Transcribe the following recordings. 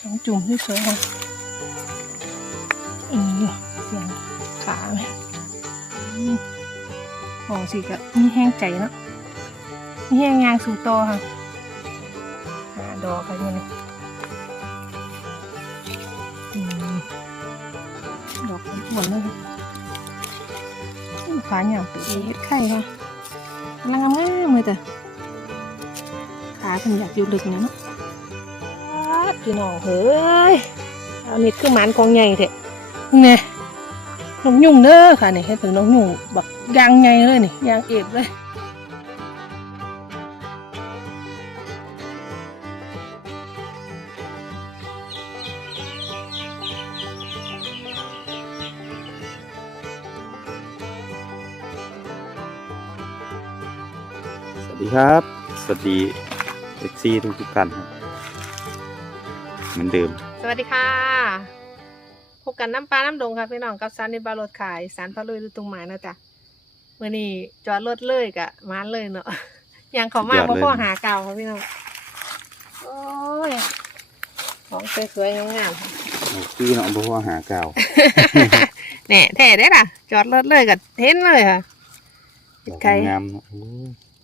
ท้องจุ่มที่สวยค่ะเออเสียงขาไหมอืมโอ้สิกะมีแห้งใจเนาะมีแห้งยางสู่โตค่ะหาดอกค่ะอยู่นี่อืมดอกหมดเลยค่ะฟ้าหยาบตัวเฮ็ดไข่ค่ะกำลังงามเลยแต่ขาเพิ่นอยากอยู่ลึกเนี่ยเนาะ ครับพี่น้องเฮ้ยเอานี่คือหมันกองใหญ่เถอะนี่น้องยุ่งเด้อค่ะนี่ให้ถึงน้องยุ่งแบบยางใหญ่เลยนี่ยางเอบเลยสวัสดีครับ สวัสดีเอฟซีทุกทุกท่านครับ เหมือนเดิม สวัสดีค่ะ พบกันน้ำปลา น้ำดงค่ะพี่น้องกับซันในบารถขายสารพะลุยดูตรงหมายนะจ๊ะเมื่อนี้จอดรถเลยกะมานเลยเนาะยังเขามาเพราะพ่อหาเก่าค่ะพี่น้องโอ้ยของสวยๆงามๆค่ะคือเนาะเพราะว่าหากาวแหน่แท้ได้ล่ะ จอดรถเลยกับเห็นเลยค่ะดอกไก่งามเนาะโอ้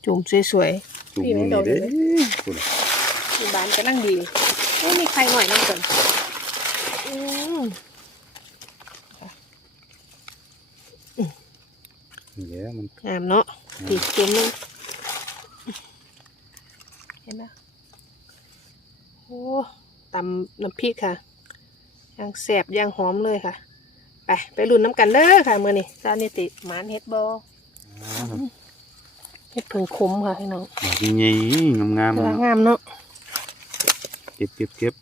จุ่มสวยจุ่มพี่ไม่นี่โดนเด้เลยคุณๆที่บ้านกำลังดี ไม่มีใครหน่อยน้ำก่อนอืมเดี๋ยวมันงามเนาะดีจุ่มนึงเห็นไหมโอ้ตำน้ำพริกค่ะย่างแสบย่างหอมเลยค่ะ ไป ไปรุ่นน้ำกันเด้อค่ะมื่อนี้ซานิติหมานเฮ็ดบออ๋อครับเฮ็ดเพิ่งขมค่ะพี่น้องดอกใหญ่ๆงามๆกำลัเนาะงงามเนาะ เก็บเก็บเก็บ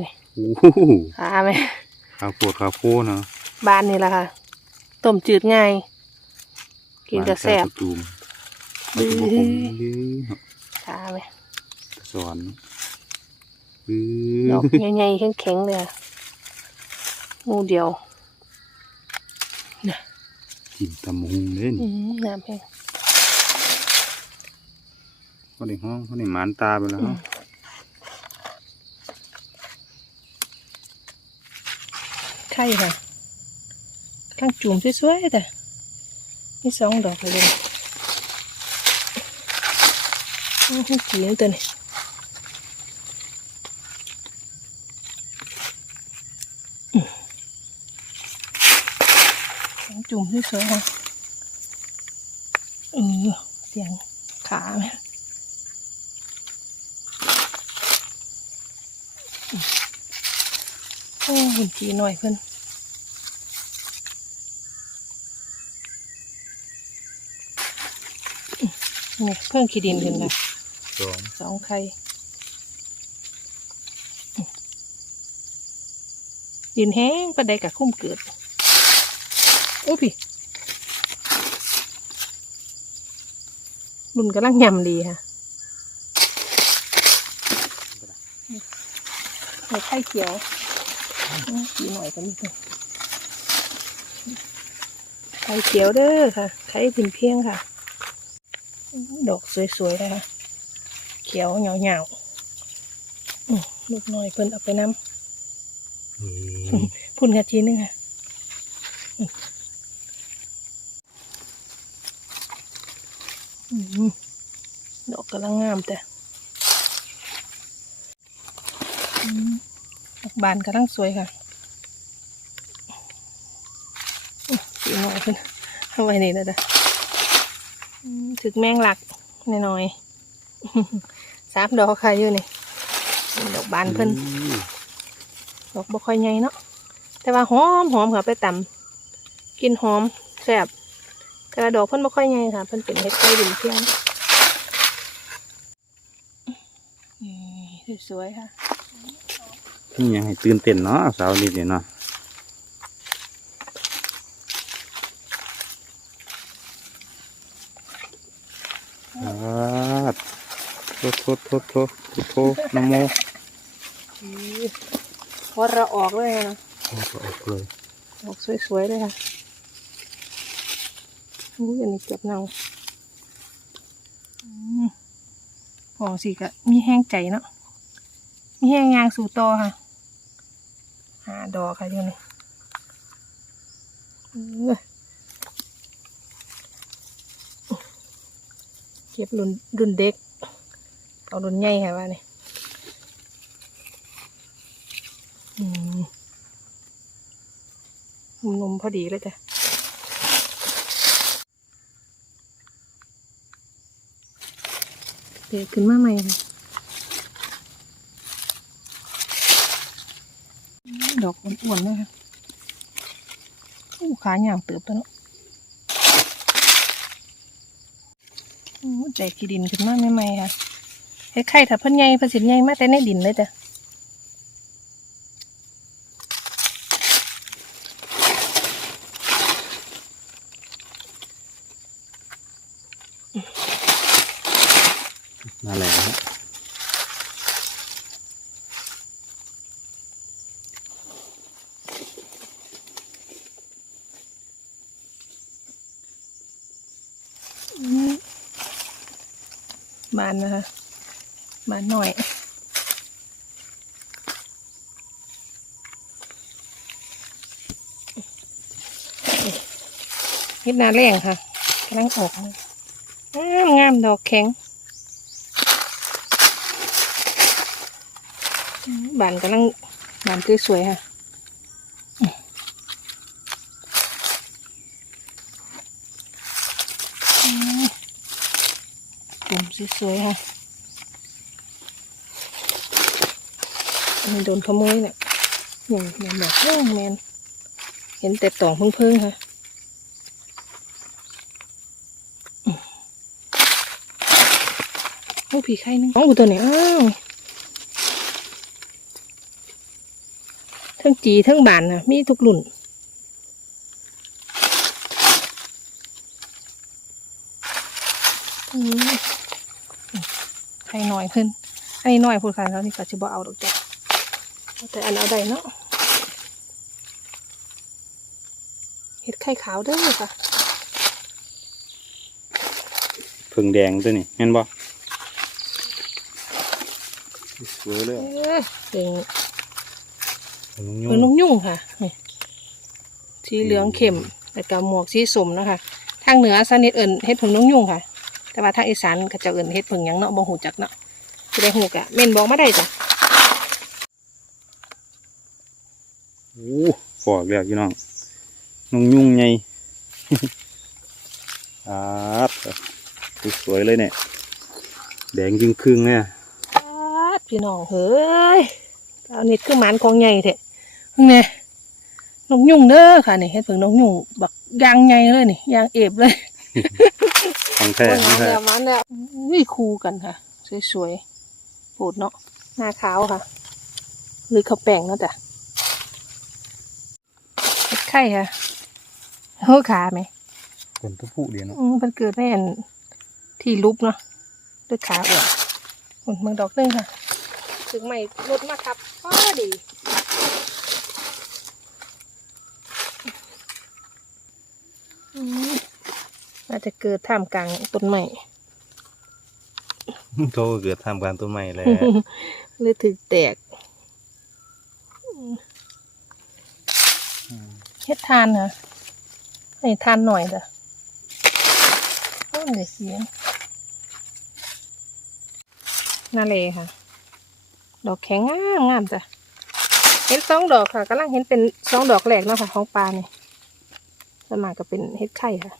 นี่โอ้โหขาไหมข้าวโพดข้าวโพดเนาะบานนี่แหละค่ะต้มจืดง่ายกินกระแสบหวานจุ่มบื้มันอจะบ่คมดื้อเนาะขาไหมสอนบื้ดออกใหญ่ๆแข็งๆเลยอะงูเดียวกินตำหุงเล่นอืมน้ำแห้งเขาในห้องเขาในหมานตาไปแล้ว อืม ไข่ค่ะข้างจุ่มสวยๆแต่มีสองดอกเลยอื้อหือจีนตัวนี้ข้างจุ่มสวยๆค่ะเออเสียงขาไหม อ้หุ่นจีหน่อยเพิ่นนี่เพิ่งขี้ดินขึ้นค่ะสองสองไข่ดินแห้งปานใดกับคุ้มเกิดโอ้พี่รุ่นกำลังยำดีค่ะนี่ไข่เขียว อื้อสีหน่อยกันนิดนึงไข่เขียวเด้อค่ะ ไข่พินเพียงค่ะ ดอกสวยๆเลยค่ะเขียวเหงาๆอื้อลูกน้อยเพิ่นเอาไปน้ำพุ่นกะทีนึงค่ะอื้ออื้อดอกกำลังงามแต่อื้อดอก บานกำลังสวยค่ะอื้อสีหน่อยเพิ่นเอาไว้นี่แล้วจ้ะอืมถึกแมงหลักน้อยๆสามดอกค่ะอยู่นี่ดอกบานเพิ่นดอกบ่ค่อยใหญ่เนาะแต่ว่าหอมหอมค่ะไปตำกินหอมแซ่บแต่ว่าดอกเพิ่นบ่ค่อยใหญ่ค่ะเพิ่นเป็นเห็ดไข่ดินเพียงนี่สวยๆค่ะ นี่ยังให้ตื่นเต้นเนาะสาวนิดเดียเนาะโทษโทษโทษโทษโทษนโมพอเราออกเลยนะโอ้ก็ออกเลยดอกสวยๆเลยค่ะอุ้ยอันนี้เกือบเน่าอืมพอสิกะมีแห้งใจเนาะมีแห้งยางสู่โตค่ะาดอกค่ะเดี๋ยวนี้เก็บรุ่นรุ่นเด็กเอารุ่นใหญ่ค่ะว่านี่มนมพอดีเลยจ้ะเด็กขึ้นมาใหม่ค่ะ ดอกอ้วนๆเลยค่ะอู้ขาหยางเติบตัวเนาะอู้ใจกีดินขึ้นมาใหม่ๆค่ะคล้ายๆถ้าเพิ่นใหญ่เพิ่นสิใหญ่มาแต่ในดินเลยจ้ะมาแล้ว บานนะคะบานหน่อยเฮ็ดนาแรงค่ะกำลังออก งามงามดอกแข็ง บานกำลังบานสวยๆค่ะอืมกลุ่ม สวยๆค่ะอันโดนขโมยเนี่ยนี่แมนแบบเรื่องแมนเห็นแต่ต่องพึ่งๆค่ะโอ้ผีไข่นึงอ๋อตัวนี้อ้าวทั้งจีทั้งบานนะมีทุกรุ่นอืม ไข่หน่อยขึ้นอันนี้หน่อยพูดค่ะแล้วนี่ก็จะบ่เอาดอกจ้ะแต่อันเอาได้เนาะเห็ดไข่ขาวเด้อค่ะเพึ่งแดงตัวนี้เห็นบ่สวยเลยเอ้ยเป็นเพึ่งเป็นนยุ่งกยุ่งค่ะนี่สีเหลืองเข้มแล้วก็หมวกสีสมเนาะคะทางเหนือสนิทเอิญเฮ็ดผึ่งนกยุ่งค่ะ แต่ว่าทางอีสานก็จะเอิญเฮ็ดผึ่งหยังเนาะบ่หูจักเนาะจะได้หูกะเม่นบอกมาได้จ้ะโอ้ฟอกแล้วพี่น้องนงยุ่งไงครับสวยเลยเนี่ยแดงจึงครึ่งเนี่ยปาดพี่น้องเฮ้ยเอานี่คือหมานของใหญ่แท้เพิ่งเนี่ยนกยุ่งเด้อค่ะนี่เฮ็ดผึ่งนกยุ่งบักยางใหญ่เลยนี่ยางเอฟเลย ของแท้โอ้ยของมาแท้แล้วมาแล้วนี่คู่กันค่ะ สวยๆปูดเนาะ หน้าขาวค่ะ หรือข้าวแป้งเนาะจ้ะเห็ดไข่ค่ะโอ้ขาไหมเป็นตัวผู้เดียวเนาะอืมมันเกิดแน่นที่ลุบเนาะด้วยขาอ่อนอืมเมืองดอกหนึงค่ะ ถึงไม่รถมาทับพอดีอืม อาจจะเกิดท่ามกลางต้นไม้โตเกิดทำการต้นไม้แล้วเลยถึกแตกเฮ็ดทานค่ะให้ทานหน่อยจ้ะโอ้ยเดี๋ยวเสียงนาเลค่ะ ดอกแข็งงามงามจ้ะเห็นสองดอกค่ะกำลังเห็นเป็นสองดอกแรกเนาะค่ะของปลาเนี่ยสวนมากก็เป็นเฮ็ดไข่ค่ะ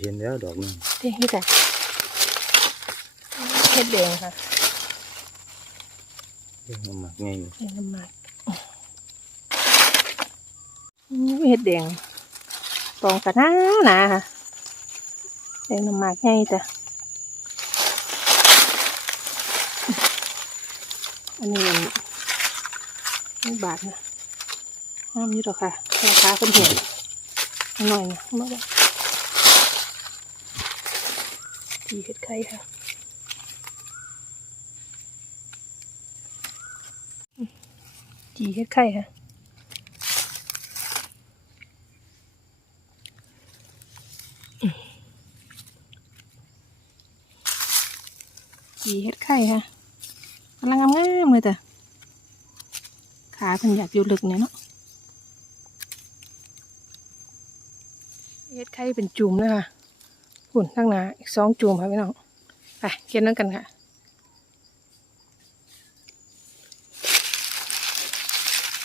เห็นแล้วดอกหนึงเด้นี่จ้ะเฮ็ดแดงค่ะเห็นมันมากไงอยู่เห็ดน้ำมันอืมเห็ดแดงตองกระหน้าหนาค่ะแดงน้ำหมากไงจ้ะอันนี้นี่บาทนะห้ามอยี่หรอกค่ะราคาเป็นเห็นหน่อยนะมาเจีเห็ดไข่ค่ะจีเฮ็ดไข่ค่ะจีเฮ็ดไข่ค่ะกำลังงามๆเลยจ้ะขาเพิ่นอยากอยู่ลึกเนี่ยเนาะเฮ็ดไข่เป็นจุ่มเลยค่ะ หุ่นตั้งหนาอีกสองจุ่มค่ะพี่น้องไปเก็บนั่นกันค่ะ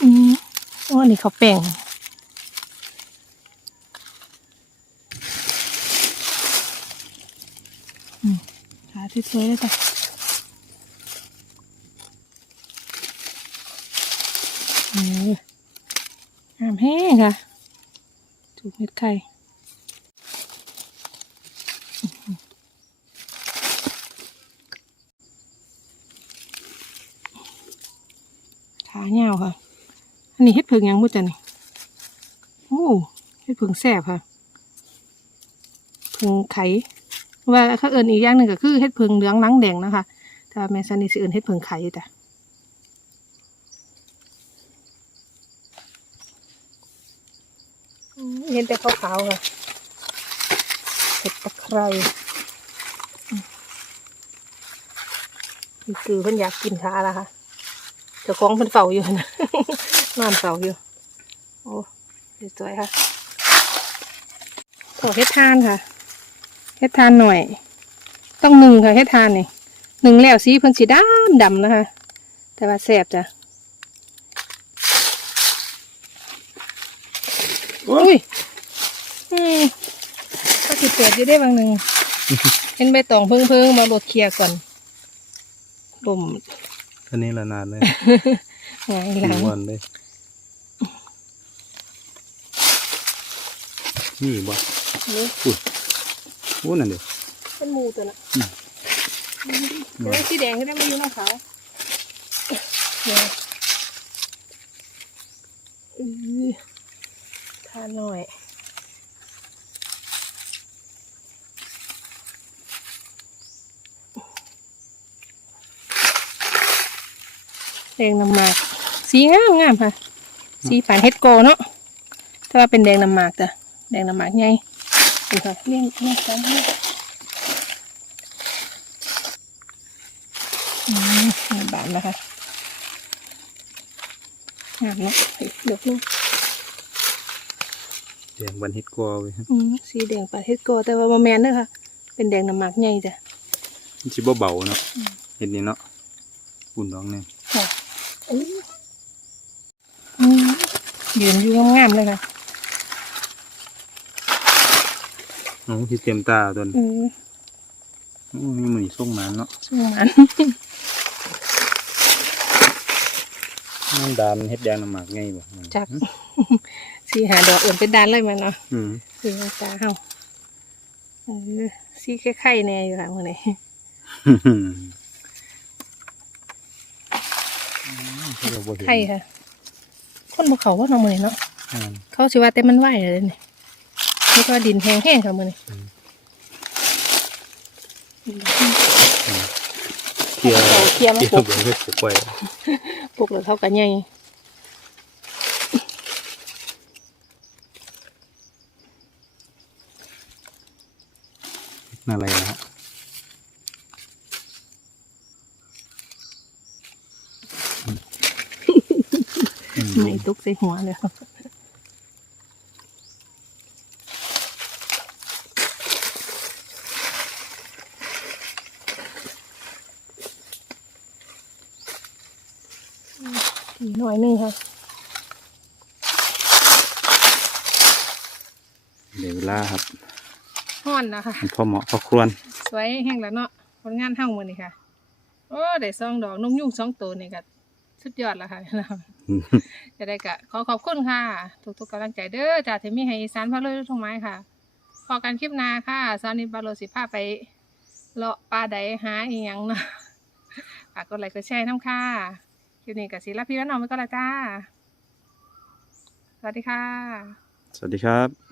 อืมอันนี้เขาแป้งอืมขาสวยเลยจ้ะอืมงามแห้งค่ะจูบเม็ดไข่อื้อหือขาเงาวค่ะ อันนี้เฮ็ดเพิงยังบุดจันนี่โอ้เฮ็ดเพิงแซ่บค่ะเพิงไข่ว่าเขาเอิ้นอีกอย่างหนึ่งก็คือเฮ็ดเพิงเหลืองหลังแดงนะคะแต่ว่าแม่ซันนี่สิเอิ้นเฮ็ดเพิงไข่จ้ะเห็นแต่ขาวๆค่ะเห็ดตะไคร้คือเพิ่นอยากกินขาละค่ะเจ้าของเพิ่นเฝ้าอยู่นะ นอนเฝ้าอยู่ โอ้สวยๆค่ะขอเฮ็ดทานค่ะ เฮ็ดทานหน่อย ต้องหนึ่งค่ะเฮ็ดทานนี่หนึ่งแล้วสีเพิ่นสีดำดำนะคะ แต่ว่าแซ่บจ้ะ อุ้ย อืมก็สิเปิดอยู่ได้บางหนึ่ง เห็นใบตองเพิ่งๆมาโหลดเคลียร์ก่อนลมอันนี้ละนานเลยหงายหถึลังงวันเลย นี่บ่นี่โอ้นั่นเด้เป็นหมูตัวน่ะอืมเดี๋ยวสีแดงก็ได้มาอยู่น้องเขาเนี่ยอื้อทานหน่อยแดงน้ำหมาก สีงามงามค่ะ สีฝานเฮ็ดโกเนาะแต่ว่าเป็นแดงน้ำหมากจ้ะ แดงน้ำหมากไงดูค่ะเลี้ยงเลี้ยงกันเลี้ยงอืมงามบานนะคะงามเนาะเฮ้ยเดี๋ยวลูกแดงวันเฮ็ดกลัวเว้ยอืมสีแดงฝานเฮ็ดโกแต่ว่าโมแมนเด้อค่ะ เป็นแดงน้ำหมากไงจ้ะมันสิบ่เบาเนาะเฮ็ดนี่เนาะอุ่นน้องเนี่ยค่ะอืมอืมยืนอยู่งามๆเลยค่ะ โอ้ที่เต็มตาตัวนี้อืมโอ้มีมือนี่ส่งมาเนาะสู้มันมันดานเฮ็ดแดงน้ำหมากไงบ่จักสีหาดอกอื่นเป็นดานเลยมันเนาะอืมสีน้ำตาเฮาเออสีไข่ๆแน่อยู่ค่ะมื้อนี้ไข่ค่ะ คนบ่เขาว่าน้องมื้อนี้เนาะอืมเขาสิว่าแต่มันไหวเลยนี่ นี่ก็ดินแห้งๆค่ะมื้อนี้เคลียร์เขาเคลียร์มาเกี่ยปลูวกไปเฮ็ดปลูกไว้ปลูกแล้วเขาก็ใหญ่อะไรนะฮะอืมไม่ตุกใส่หัวเลย อยหนึงค่ะเดี๋ยวเวลาครับห้อนนะคะมันพอเหมาะพอควร สวยแห้งแล้วเนาะผลงานเท่ามือนี่ค่ะ โอ้ได้ซองดอกนกยุ่งสองตัวนี่ก็สุดยอดแล้วค่ะจะได้กะขอขอบคุณค่ะ ทุกๆกำลังใจเด้อจากที่มีให้อีสานพาเลยทุกไม้ค่ะ พอกันคลิปหนาค่ะซาวนิบาโลสิพาไปเลาะปลาใดหาอีหยังเนาะฝากกดไลค์กดแชร์น้ำค่ะ คลิปนี้กับศิลพี่แล้วน้องไปก็แล้วจ้า สวัสดีค่ะ สวัสดีครับ